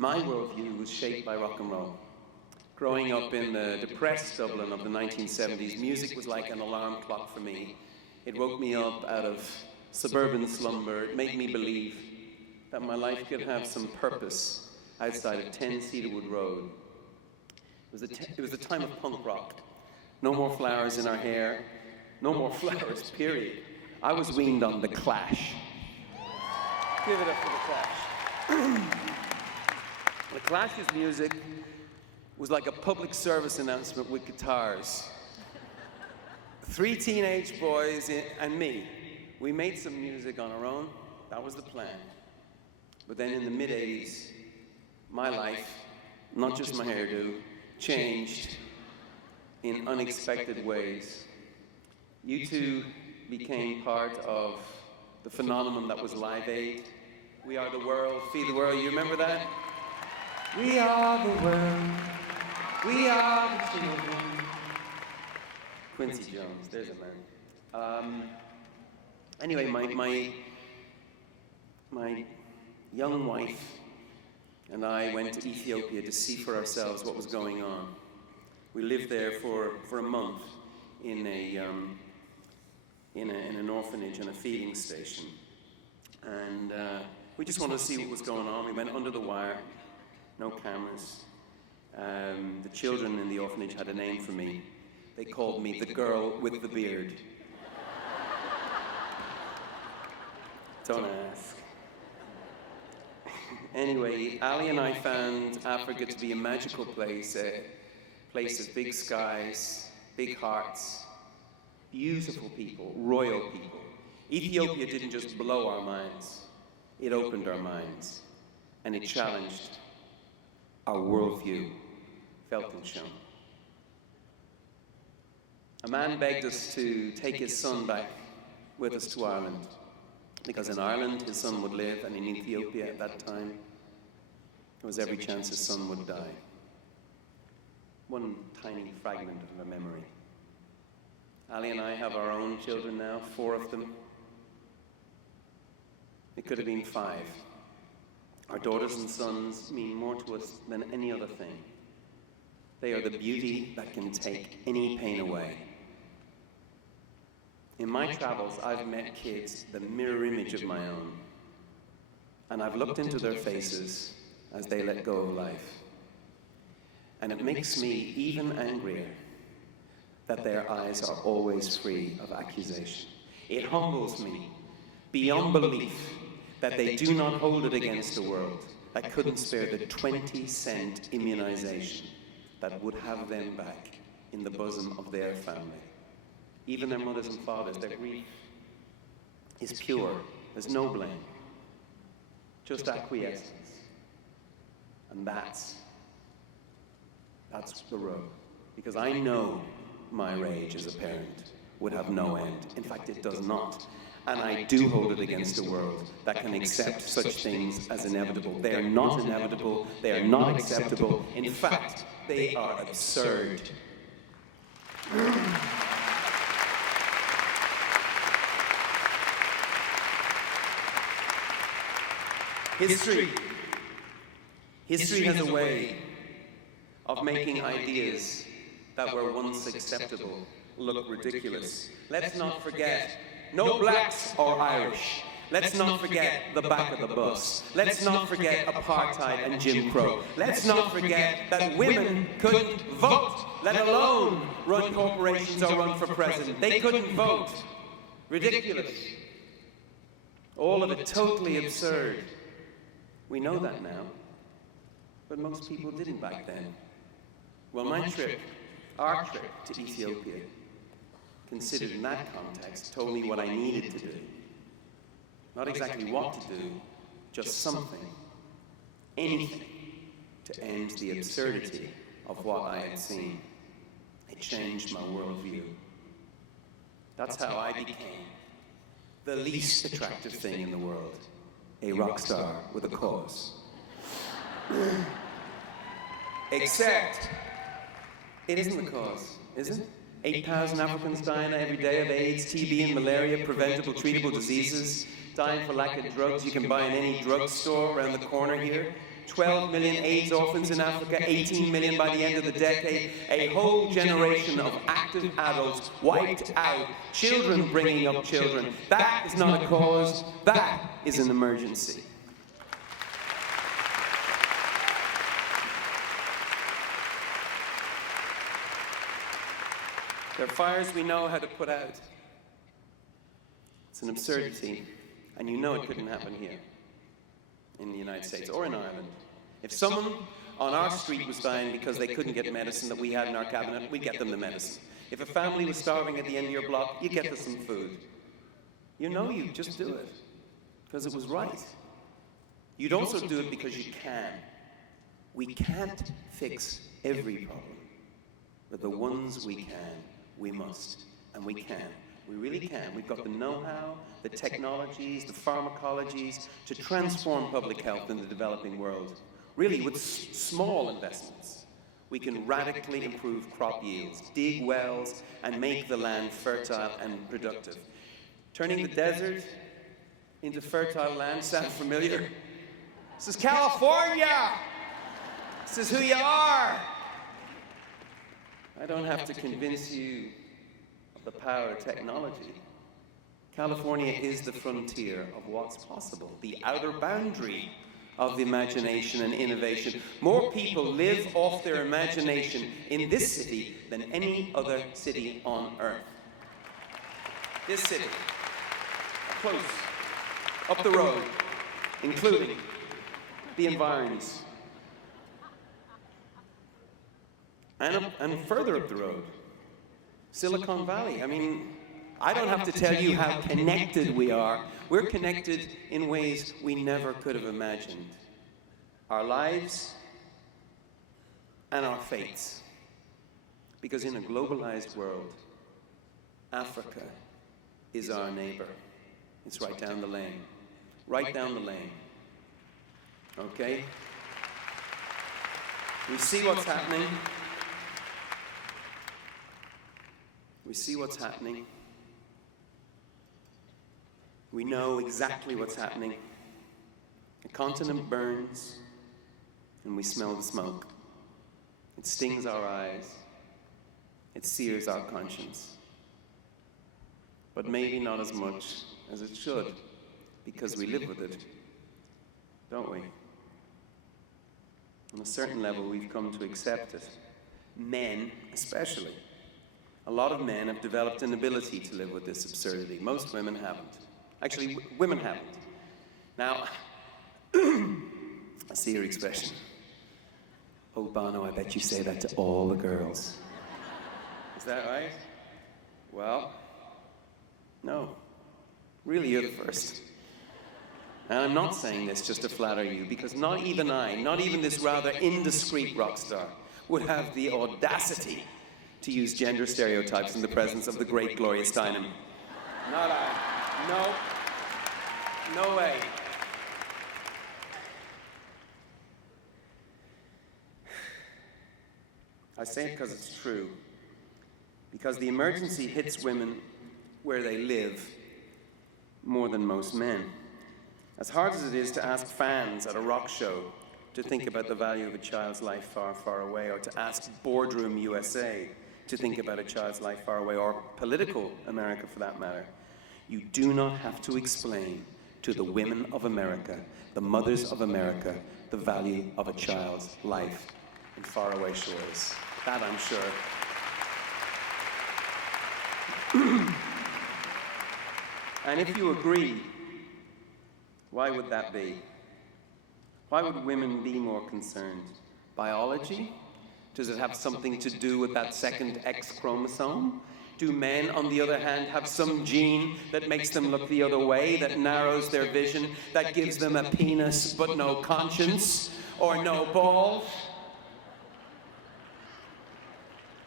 My worldview was shaped by rock and roll. Growing up in the depressed Dublin of the 1970s, music was like an alarm clock for me. It woke me up out of suburban slumber. It made me believe that my life could have some purpose outside of 10 Cedarwood Road. It was a time of punk rock. No more flowers in our hair. No more flowers, period. I was weaned on The Clash. Give it up for The Clash. The Clash's music was like a public service announcement with guitars. 3 teenage boys and me, we made some music on our own. That was the plan. But then in the mid-'80s, my life, not just my hairdo, changed in unexpected ways. You two became part of the phenomenon that was Live Aid. We are the world, feed the world. You remember that? We are the world. We are the children. Quincy Jones, there's a man. Anyway, my young wife and I went to Ethiopia to see for ourselves what was going on. We lived there for a month in an orphanage and a feeding station. And we just wanted to see what was going on. We went under the wire, no cameras. The children in the orphanage had a name for me. They called me the girl with the beard. Don't ask. Anyway, Ali and I found Africa to be a magical place, a place of big skies, big hearts, beautiful people, royal people. Ethiopia didn't just blow our minds, it opened our minds, and it challenged our worldview, felt and shown. A man begged us to take his son back with us to Ireland, because in Ireland his son would live, and in Ethiopia at that time there was every chance his son would die. One tiny fragment of a memory. Ali and I have our own children now, 4 of them. It could have been 5. Our daughters and sons mean more to us than any other thing. They are the beauty that can take any pain away. In my travels, I've met kids, the mirror image of my own, and I've looked into their faces as they let go of life. And it makes me even angrier that their eyes are always free of accusation. It humbles me beyond belief that they do not hold it against a world that couldn't spare the 20-cent immunization that would have them back in the bosom of their family. Even their mothers and fathers, their grief is pure. There's no blame, just acquiescence. And that's the road. Because I know my rage as a parent would have no end. In fact, it does not. And I do hold it against a world that can accept such things as inevitable. They are not inevitable. They are not acceptable. In fact, they are absurd. History has a way of making ideas that were once acceptable look ridiculous. Let's not forget, no blacks or Irish. Let's not forget the back of the bus. Let's not forget apartheid and Jim Crow. Let's not forget that women couldn't vote, let alone run corporations or run for president. They couldn't vote. Ridiculous. All of it totally absurd. We know that now, but most people didn't back then. Well, my trip, our trip to Ethiopia, considered in that context, told me what I needed to do. Not exactly what to do, just something, anything, to end the absurdity of what I had seen. It changed my worldview. That's how I became the least attractive thing in the world, a rock star with a cause. Except, it isn't the cause, is it? 8,000 Africans dying every day of AIDS, TB and malaria, preventable, treatable diseases, dying for lack of drugs you can buy in any drugstore around the corner here. 12 million AIDS orphans in Africa, 18 million by the end of the decade, a whole generation of active adults wiped out, children bringing up children. That is not a cause, that is an emergency. There are fires we know how to put out. It's an absurdity, and you know it couldn't happen here in the United States or in Ireland. If someone on our street was dying because they couldn't get medicine that we had in our cabinet, we'd get them the medicine. If a family was starving at the end of your block, you get them some food. You know you just do it because it was right. You'd also do it because you can. We can't fix every problem, but the ones we can, we must, and we can. We really can. We've got the know-how, the technologies, the pharmacologies to transform public health in the developing world. Really, with small investments, we can radically improve crop yields, dig wells, and make the land fertile and productive. Turning the desert into fertile land, sound familiar? This is California! This is who you are! I don't have to convince you of the power of technology. California is the frontier of what's possible, the outer boundary of the imagination and innovation. More people live off their imagination in this city than any other city on earth. This city, close, up the road, including the environs. And further up the road, Silicon Valley. I mean, I don't have to tell you how connected we are. We're connected in ways we never could have imagined. Our lives and our fates. Because in a globalized world, Africa is our neighbor. It's right down the lane. Right down the lane. Okay? We see what's happening. We see what's happening. We know exactly what's happening. The continent burns, and we smell the smoke. It stings our eyes. It sears our conscience. But maybe not as much as it should, because we live with it, don't we? On a certain level, we've come to accept it. Men, especially. A lot of men have developed an ability to live with this absurdity. Most women haven't. Actually, women haven't. Now, I see your expression. Oh, Bono, I bet you say that to all the girls. Is that right? Well, no. Really, you're the first. And I'm not saying this just to flatter you, because not even I, not even this rather indiscreet rock star, would have the audacity to use gender stereotypes in the presence of the great Gloria Steinem. Not I. No. No way. I say it because it's true. Because the emergency hits women where they live more than most men. As hard as it is to ask fans at a rock show to think about the value of a child's life far, far away, or to ask Boardroom USA to think about a child's life far away, or political America for that matter, you do not have to explain to the women of America, the mothers of America, the value of a child's life in faraway shores. That I'm sure. And if you agree, why would that be? Why would women be more concerned? Biology? Does it have something to do with that second X chromosome? Do men, on the other hand, have some gene that makes them look the other way, that narrows their vision, that gives them a penis but no conscience, or no balls?